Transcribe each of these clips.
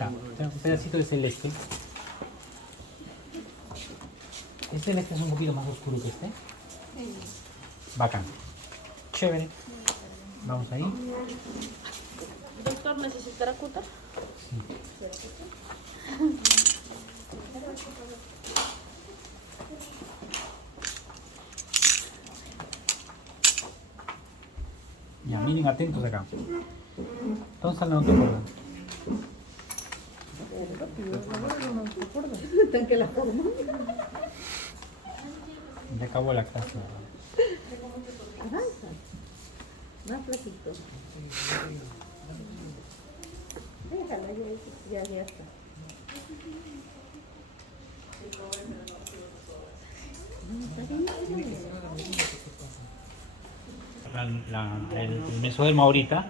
está. Un pedacito de celeste. Este celeste es un poquito más oscuro que este. Bacán. Chévere. Vamos ahí. Doctor, ¿necesitará cúter? Ya, miren atentos acá. Entonces no te acuerdas. Tan que la forma. Ya acabó la clase. Avanza. Más flaquito. Déjala, ya está. El mesodermo ahorita,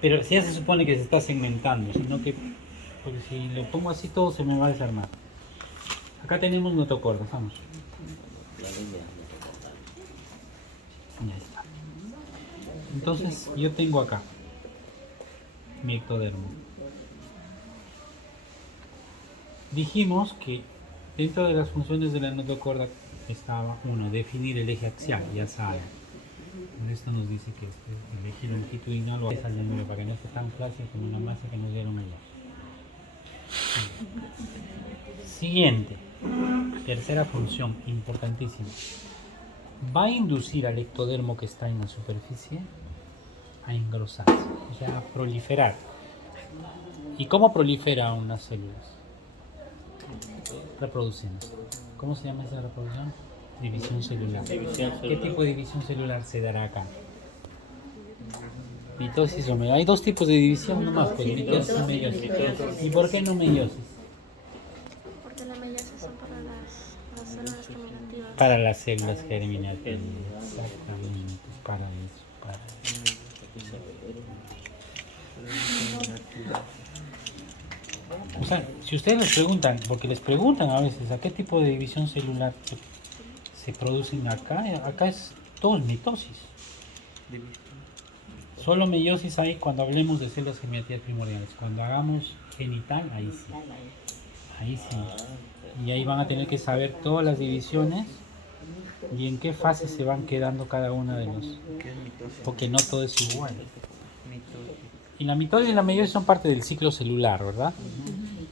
pero si ya se supone que se está segmentando, sino que porque si lo pongo así todo se me va a desarmar. Acá tenemos notocorda, vamos. Ya está. Entonces yo tengo acá mi ectodermo. Dijimos que dentro de las funciones de la notocorda estaba uno, definir el eje axial, ya saben. Por esto nos dice que el eje longitudinal o es al número para que no esté tan flácido como una masa que nos dieron allá. Siguiente, tercera función importantísima. Va a inducir al ectodermo que está en la superficie a engrosarse, o sea, a proliferar. ¿Y cómo prolifera unas células? Reproduciendo. ¿Cómo se llama esa reproducción? División celular. ¿Qué tipo de división celular se dará acá? Mitosis o meiosis. Hay dos tipos de división nomás, pues, mitosis y meiosis. ¿Y por qué no meiosis? Porque la meiosis son para las células germinativas. Para las células germinativas. Exactamente, para eso, para eso. O sea, si ustedes les preguntan, porque les preguntan a veces a qué tipo de división celular se producen acá, acá es todo es mitosis. Solo meiosis hay cuando hablemos de células germinativas primordiales. Cuando hagamos genital, ahí sí. Ahí sí. Y ahí van a tener que saber todas las divisiones y en qué fase se van quedando cada una de los. Porque no todo es igual. Y la mitosis y la meiosis son parte del ciclo celular, ¿verdad?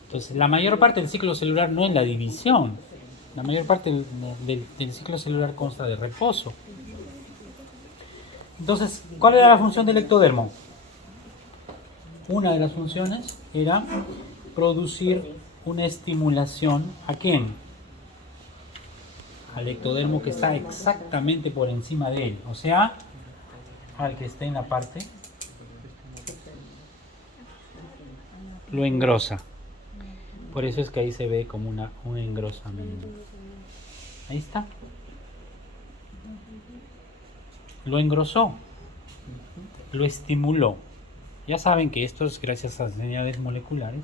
Entonces, la mayor parte del ciclo celular no es la división. La mayor parte del ciclo celular consta de reposo. Entonces, ¿cuál era la función del ectodermo? Una de las funciones era producir una estimulación ¿a quién? Al ectodermo que está exactamente por encima de él, o sea, al que está en la parte, lo engrosa. Por eso es que ahí se ve como un engrosamiento. Ahí está. Lo engrosó, lo estimuló. Ya saben que esto es gracias a señales moleculares.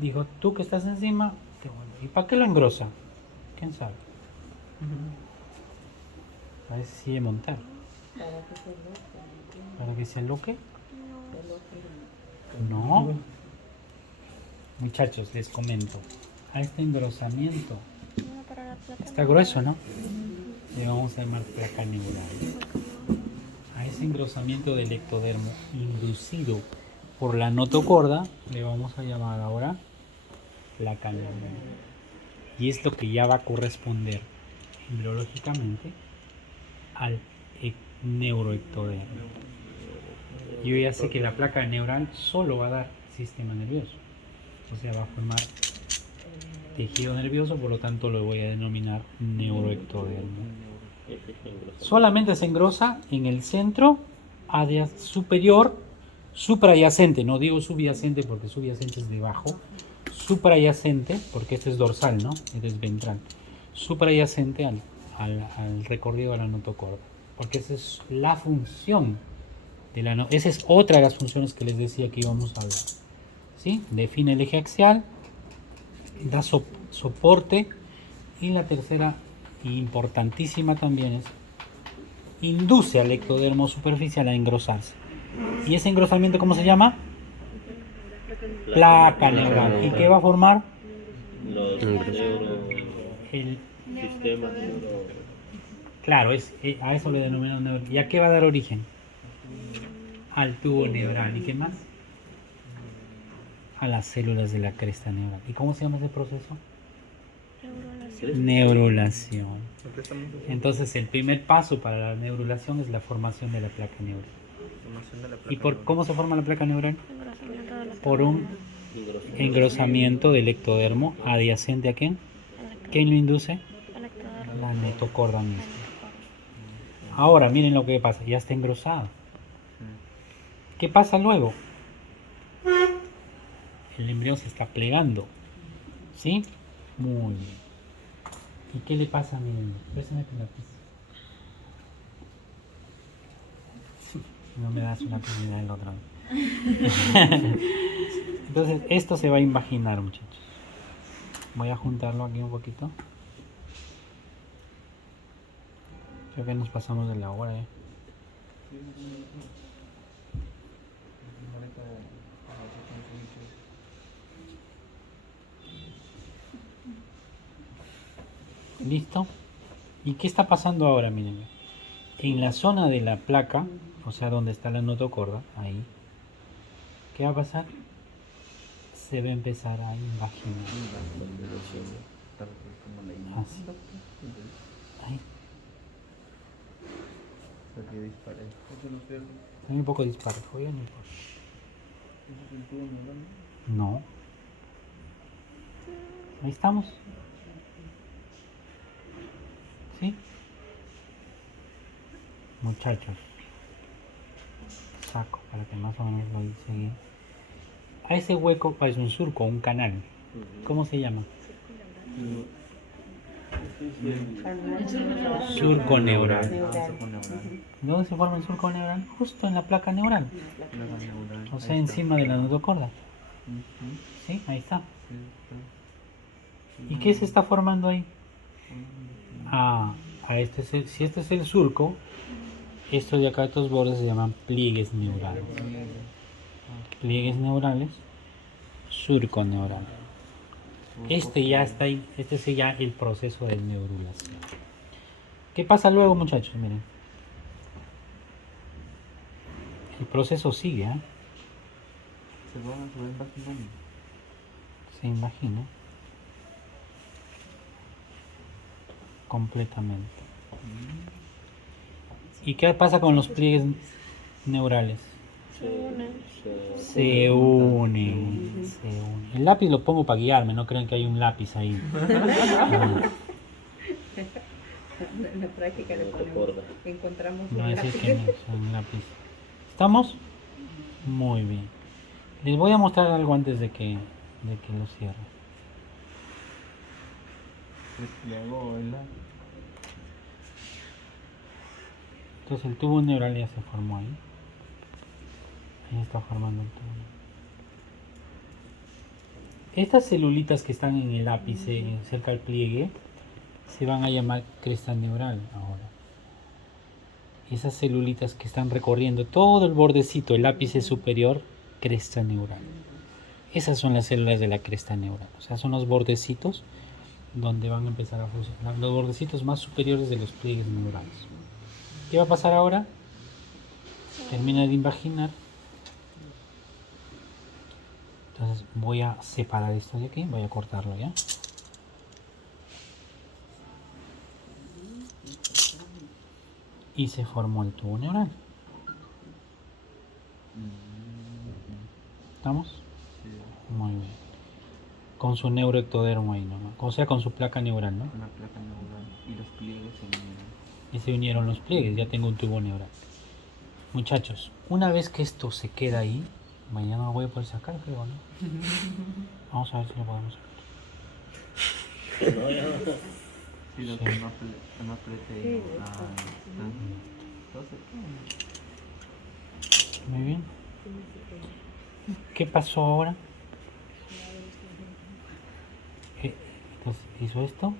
Dijo, tú que estás encima, te vuelvo. ¿Y para qué lo engrosa? ¿Quién sabe? A ver si sigue montar. ¿Para que se aloque? No. Muchachos, les comento. A este engrosamiento está grueso, ¿no? Le vamos a llamar placa neural. A ese engrosamiento del ectodermo inducido por la notocorda le vamos a llamar ahora placa neural. Y es lo que ya va a corresponder embriológicamente al neuroectodermo. Yo ya sé que la placa neural solo va a dar sistema nervioso, o sea, va a formar tejido nervioso, por lo tanto lo voy a denominar neuroectodermo. Solamente se engrosa en el centro superior, suprayacente, no digo subyacente porque subyacente es debajo, suprayacente, porque este es dorsal, ¿no? Este es ventral, suprayacente al recorrido de la notocorda, porque esa es la función de la esa es otra de las funciones que les decía que íbamos a hablar. ¿Sí? Define el eje axial, da soporte, y la tercera importantísima también es induce al ectodermo superficial a engrosarse. ¿Y ese engrosamiento cómo se llama? placa neural. ¿Y qué va a formar? Los El, sistemas claro, a eso le denominamos neural. ¿Y a qué va a dar origen? Al tubo neural. ¿Y qué más? A las células de la cresta neural. ¿Y cómo se llama ese proceso? Neurulación. Entonces el primer paso para la neurulación es la formación de la placa neural. ¿Y por cómo se forma la placa neural? Engrosamiento de la Por un engrosamiento del ectodermo adyacente a ¿quién? ¿Quién lo induce? electrodermo. La netocorda misma. Ahora miren lo que pasa, ya está engrosado. ¿Qué pasa luego? El embrión se está plegando. ¿Sí? Muy bien. ¿Y qué le pasa a mi niño? Préstame tu lápiz. No me das una piscina del otro. Entonces, esto se va a invaginar, muchachos. Voy a juntarlo aquí un poquito. Creo que nos pasamos de la hora, ¿eh? ¿Listo? ¿Y qué está pasando ahora, miren? En la zona de la placa, o sea, donde está la notocorda, ahí, ¿qué va a pasar? Se va a empezar a invaginar. Así. Ahí. Hay un poco disparejo, ya no importa. No. Ahí estamos. ¿Sí? Muchachos. Saco para que más o menos lo seguir. A ese hueco es un surco, un canal. ¿Cómo se llama? Surco neural. ¿Dónde se forma el surco neural? Justo en la placa neural. O sea, encima de la notocorda. ¿Sí? Ahí está. ¿Y qué se está formando ahí? Si este es el surco, estos de acá, estos bordes se llaman pliegues neurales. Pliegues neurales, surco neural. Este ya está ahí, este es ya el proceso de neurulación. ¿Qué pasa luego, muchachos? Miren. El proceso sigue, ¿eh? Se imagina. Completamente. ¿Y qué pasa con los pliegues neurales? Se unen. El lápiz lo pongo para guiarme, no crean que hay un lápiz ahí. En la práctica le ponemos, encontramos No un decir lápiz. que no es un lápiz. ¿Estamos? Muy bien. Les voy a mostrar algo antes de que lo cierre. Entonces el tubo neural ya se formó ahí. Ahí está formando el tubo. Estas celulitas que están en el ápice, cerca del pliegue, se van a llamar cresta neural ahora. Esas celulitas que están recorriendo todo el bordecito, el ápice superior, cresta neural. Esas son las células de la cresta neural. O sea, son los bordecitos donde van a empezar a funcionar. Los bordecitos más superiores de los pliegues neurales. ¿Qué va a pasar ahora? Termina de invaginar. Entonces voy a separar esto de aquí. Voy a cortarlo ya. Y se formó el tubo neural. ¿Estamos? Muy bien. Con su neuroectodermo ahí nomás. O sea, con su placa neural, ¿no? Una placa neural y los pliegues se unieron. Y se unieron los pliegues, ya tengo un tubo neural. Muchachos, una vez que esto se queda ahí, mañana lo voy a poder sacar, creo, ¿no? Vamos a ver si lo podemos sacar. Sí, lo Sí. que no apreté. Entonces, Muy bien. ¿Qué pasó ahora? Entonces hizo esto.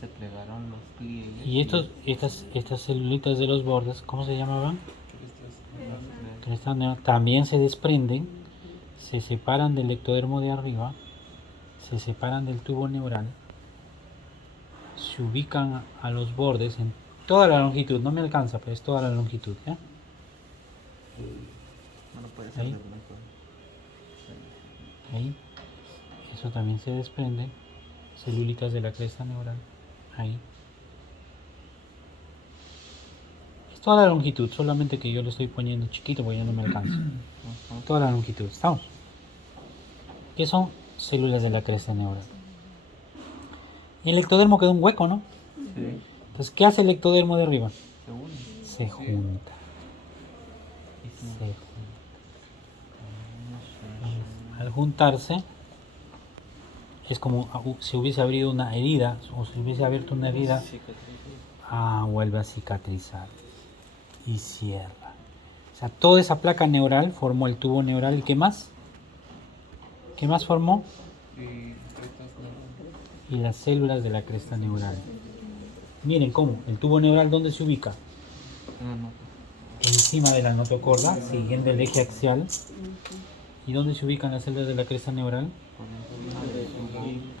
se plegaron los pliegues. Y estas celulitas de los bordes, ¿cómo se llamaban? Cresta neural, también se desprenden, se separan del ectodermo de arriba, se separan del tubo neural, se ubican a los bordes en toda la longitud, no me alcanza, pero es toda la longitud, ¿ya? No puede ser Ahí. de blanco. Ahí, eso también se desprende, celulitas de la cresta neural, ahí. Es toda la longitud, solamente que yo lo estoy poniendo chiquito porque ya no me alcanza. Ajá. Toda la longitud, ¿estamos? ¿Qué son? Células de la cresta neural. Y el ectodermo queda un hueco, ¿no? Sí. Entonces, ¿qué hace el ectodermo de arriba? Según. Se junta. Y Se junta. Al juntarse, es como si hubiese abierto una herida, o si hubiese abierto una herida, vuelve a cicatrizar y cierra. O sea, toda esa placa neural formó el tubo neural. ¿Y qué más? ¿Qué más formó? Y las células de la cresta neural. Miren cómo, el tubo neural, ¿dónde se ubica? No. Encima de la notocorda, siguiendo el eje axial. ¿Y dónde se ubican las células de la cresta neural?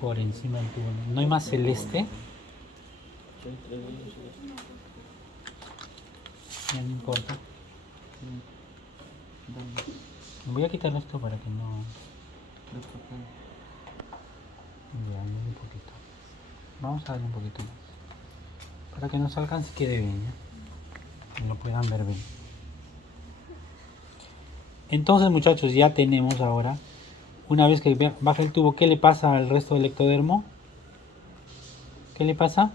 Por encima del tubo neural. ¿No hay más celeste? Ya no importa. Voy a quitar esto para que no... Ya, un poquito. Vamos a darle un poquito más. Para que nos alcance y quede bien, ¿ya? Y lo puedan ver bien. Entonces, muchachos, ya tenemos ahora, una vez que baja el tubo, ¿qué le pasa al resto del ectodermo? ¿Qué le pasa?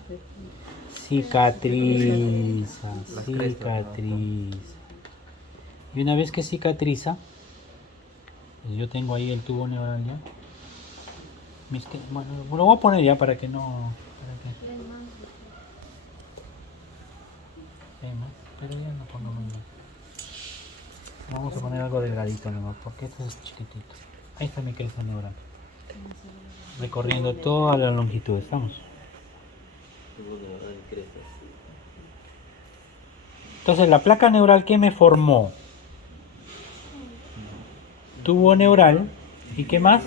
Cicatriza, cicatriza. Y una vez que cicatriza, pues yo tengo ahí el tubo neural ya. Bueno, lo voy a poner ya para que no... Para que, pero ya no pongo muy bien. Vamos a poner algo delgadito nomás, porque esto es chiquitito. Ahí está mi cresta neural. Recorriendo toda la longitud, ¿estamos? Entonces, la placa neural, ¿qué me formó? Tubo neural. ¿Y qué más?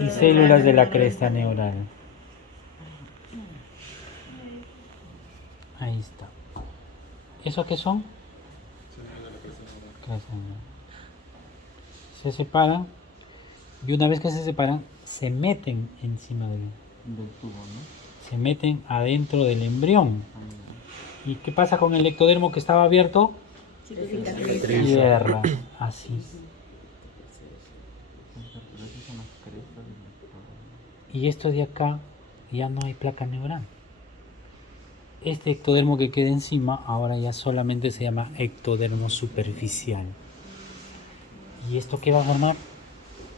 Y células de la cresta neural. Ahí está. ¿Eso qué son? Cresta neural. Se separan. Y una vez que se separan, se meten encima del tubo, ¿no? Se meten adentro del embrión. ¿Y qué pasa con el ectodermo que estaba abierto? Cierra, así. Y esto de acá ya no hay placa neural. Este ectodermo que queda encima ahora ya solamente se llama ectodermo superficial. ¿Y esto qué va a formar?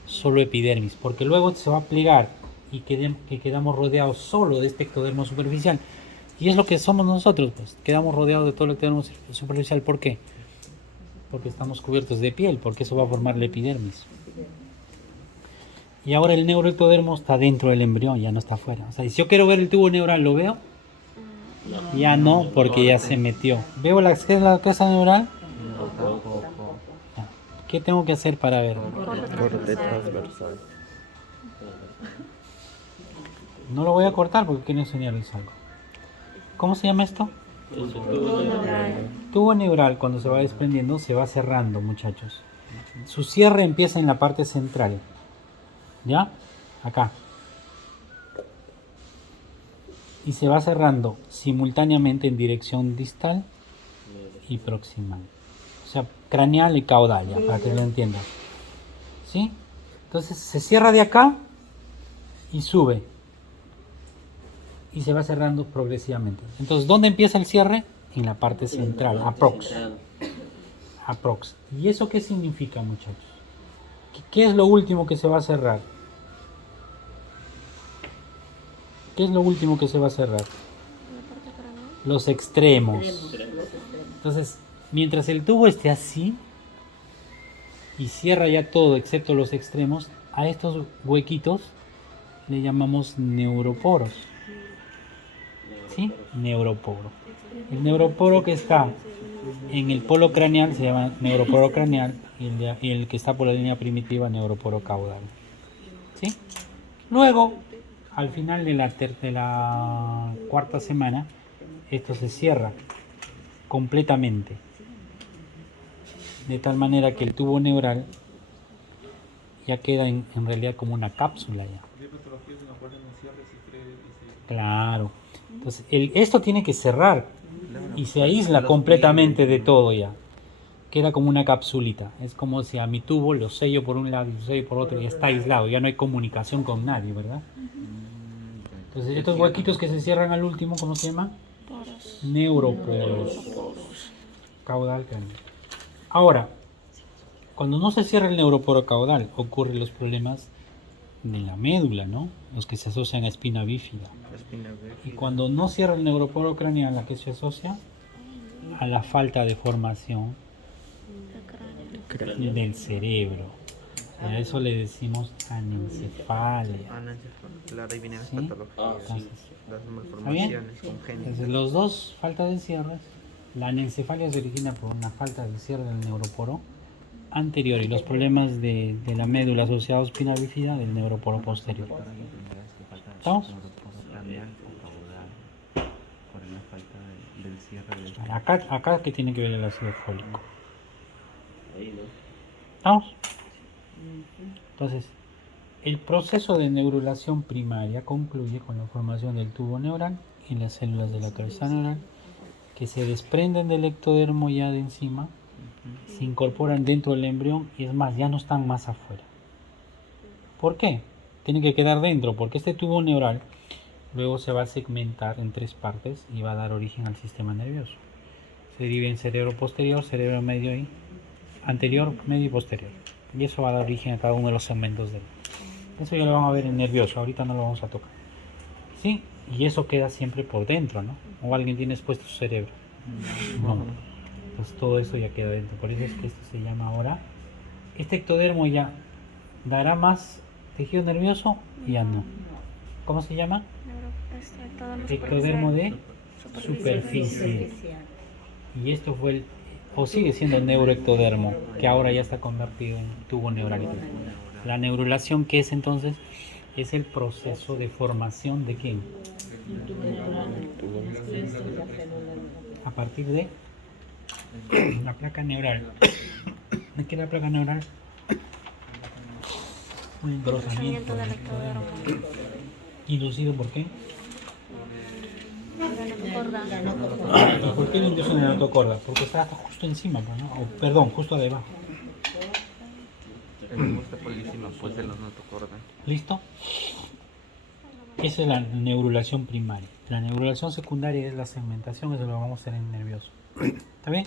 Solo epidermis, porque luego se va a plegar y quedamos rodeados solo de este ectodermo superficial. Y es lo que somos nosotros, pues quedamos rodeados de todo el ectodermo superficial. ¿Por qué? Porque estamos cubiertos de piel, porque eso va a formar la epidermis. Y ahora el neuroectodermo está dentro del embrión, ya no está afuera. O sea, si yo quiero ver el tubo neural, ¿lo veo? Ya no, porque ya se metió. ¿Veo la cresta neural? ¿Qué tengo que hacer para verlo? Corte transversal. No lo voy a cortar porque quiero enseñarles algo. ¿Cómo se llama esto? Tubo neural, cuando se va desprendiendo, se va cerrando, muchachos. Su cierre empieza en la parte central. ¿Ya? Acá. Y se va cerrando simultáneamente en dirección distal y proximal. O sea, craneal y caudal, ya, para que lo entiendan. ¿Sí? Entonces se cierra de acá y sube. Y se va cerrando progresivamente. Entonces, ¿dónde empieza el cierre? En la parte central, aprox. Aprox. ¿Y eso qué significa, muchachos? ¿Qué es lo último que se va a cerrar? ¿Qué es lo último que se va a cerrar? Los extremos. Entonces, mientras el tubo esté así y cierra ya todo excepto los extremos, a estos huequitos le llamamos neuroporos. ¿Sí? Neuroporo. El neuroporo que está en el polo craneal se llama neuroporo craneal y el que está por la línea primitiva neuroporo caudal. ¿Sí? Luego, al final de la cuarta semana, esto se cierra completamente. De tal manera que el tubo neural ya queda en realidad como una cápsula ya. Claro. Entonces, esto tiene que cerrar y se aísla completamente de todo ya. Queda como una capsulita. Es como si a mi tubo lo sello por un lado y lo sello por otro y está aislado. Ya no hay comunicación con nadie, ¿verdad? Entonces, estos huequitos que se cierran al último, ¿cómo se llaman? Poros. Neuroporos. Caudal craneal. Ahora, cuando no se cierra el neuroporo caudal, ocurren los problemas de la médula, ¿no? Los que se asocian a espina bífida. Y cuando no cierra el neuroporo craneal, ¿a qué se asocia? A la falta de formación del cerebro. Y a eso le decimos anencefalia. Claro, ahí vienen las ¿Sí? patologías, Entonces, las ¿está bien? malformaciones congénitas. Entonces, los dos faltas de cierres, la anencefalia se origina por una falta de cierre del neuroporo anterior y los problemas de la médula asociados a espina bífida del neuroporo posterior. ¿Estamos? Acá que tiene que ver el ácido fólico. ¿Estamos? Entonces, el proceso de neurulación primaria concluye con la formación del tubo neural y las células de la cabeza neural que se desprenden del ectodermo ya de encima, se incorporan dentro del embrión y es más, ya no están más afuera. ¿Por qué? Tienen que quedar dentro porque este tubo neural luego se va a segmentar en 3 partes y va a dar origen al sistema nervioso. Se divide en cerebro posterior, cerebro medio y anterior, medio y posterior. Y eso va a dar origen a cada uno de los segmentos de él. Eso ya lo vamos a ver en nervioso, ahorita no lo vamos a tocar. ¿Sí? Y eso queda siempre por dentro, ¿no? O alguien tiene expuesto su cerebro. No. Pues todo eso ya queda dentro. Por eso es que esto se llama ahora. Este ectodermo ya dará más tejido nervioso, ya no. ¿Cómo se llama? Ectodermo de superficie. Y esto fue o sigue siendo el neuroectodermo, que ahora ya está convertido en tubo neural. La neurulación, ¿qué es entonces? Es el proceso de formación de ¿quién? A partir de la placa neural. ¿De qué es la placa neural? Un engrosamiento del ectodermo. ¿Inducido por qué? ¿Y por qué lo inducen en la notocorda? Porque está justo encima, ¿no? O, perdón, justo debajo. Está por encima pues de los notocordas. ¿Listo? Esa es la neurulación primaria. La neurulación secundaria es la segmentación, eso lo vamos a hacer en nervioso. ¿Está bien?